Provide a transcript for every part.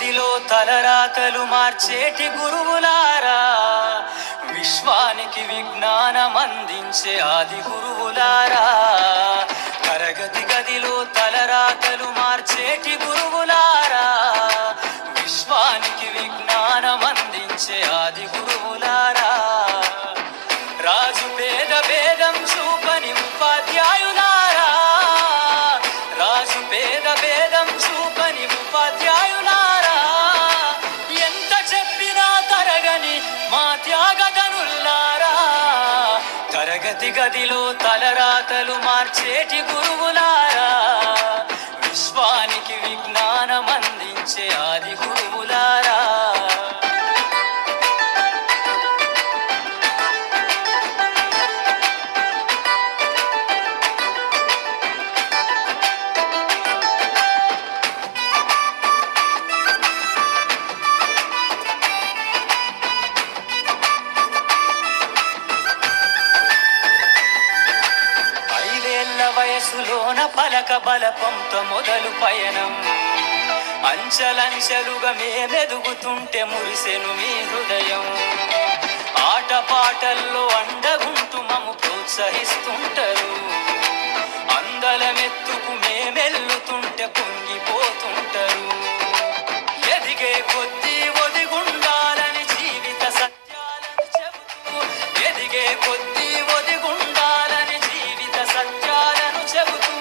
గదిలో తలరాతలు మార్చేటి గురువులారా, విశ్వానికి విజ్ఞానం అందించే ఆది గురువులారా. తరగతి గదిలో తలరాతలు మార్చేటి గురువులారా, విశ్వానికి విజ్ఞానం అందించే ఆది గురువులారా. రాజు పేద భేదం చూపని ఉపాధ్యాయులారా, రాజు పేద భేదం చూపని ఉపాధ్యాయులారా. ఎంత చెప్పినా తరగని మా త్యాగధనుల్లారా, తరగతి గదిలో తలరాతలు మార్చేటి గురువులారా, విశ్వానికి విజ్ఞానం అందించే ఆది గురువులారా. వయసులోన పలక బలపంతో మొదలు పయనం, అంచలంచెలుగా మేమెదుగుతుంటే మురిసెను మీ హృదయం. ఆటపాటల్లో అండగుంటూ మమ్ము ప్రోత్సహిస్తుంటారు, అందలమెత్తుకు మేమెల్లుతుంటే పొంగిపోతుంటారు. ఎదిగే కొద్దీ ఒదిగుండాలని జీవిత సత్యాలను చెబుతూ, ఎదిగే కొద్దీ ఒదిగుండాలని జీవిత సత్యాలను చెబుతూ,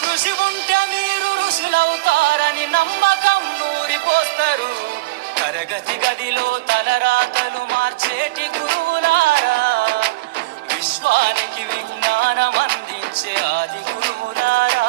కృషి ఉంటే మీరు ఋషులవుతారని నమ్మకం నూరిపోస్తారు. తరగతి గదిలో తలరాతలు మార్చేటి గురువులారా, విశ్వానికి విజ్ఞానం అందించే ఆది గురువులారా.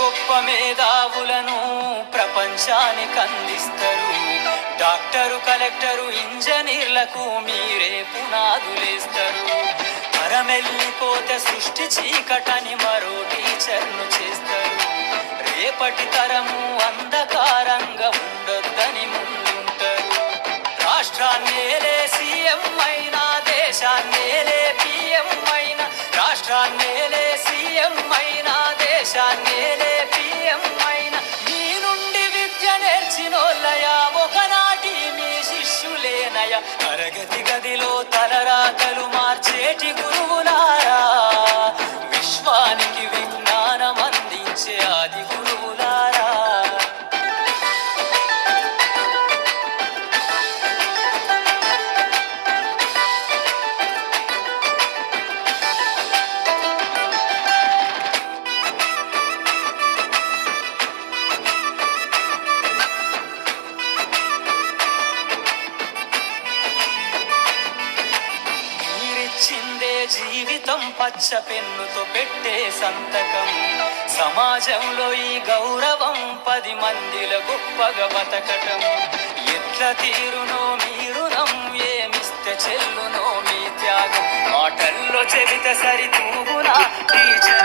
గొప్ప మేధావులను ప్రపంచానికి అందిస్తారు. డాక్టరు, కలెక్టరు, ఇంజనీర్లకు మీరే పునాదులేస్తారు. తరమెల్లిపోతే సృష్టి చీకటని మరో టీచర్ను చేస్తారు. రేపటి తరము అంధకారంగా ఉండొద్దని ముందుంటారు. రాష్ట్రాన్నేలే సీఎం అయినా, దేశాన్నేలే పిఎం అయినా, రాష్ట్రాన్నేలే సీఎం అయినా, దేశాన్నేలే పిఎం అయినా, మీ నుండి విద్య నేర్చినోళ్ళయా, ఒకనాటి మీ శిష్యులేనయ. తరగతి గదిలో తలరాతలు మార్చేటి గురువులారా, విశ్వానికి విజ్ఞానం అందించే ఆది గురువులారా. చిందే జీవితం పచ్చ పెన్నుతో పెట్టే సంతకం, సమాజంలో ఈ గౌరవం 10 మందిల గొప్పగా బతకటం. ఎట్ల తీరునో మీ రుణం, ఏమిస్తే చెల్లునో మీ త్యాగం, మాటల్లో చెబితే సరితూగునా టీచర్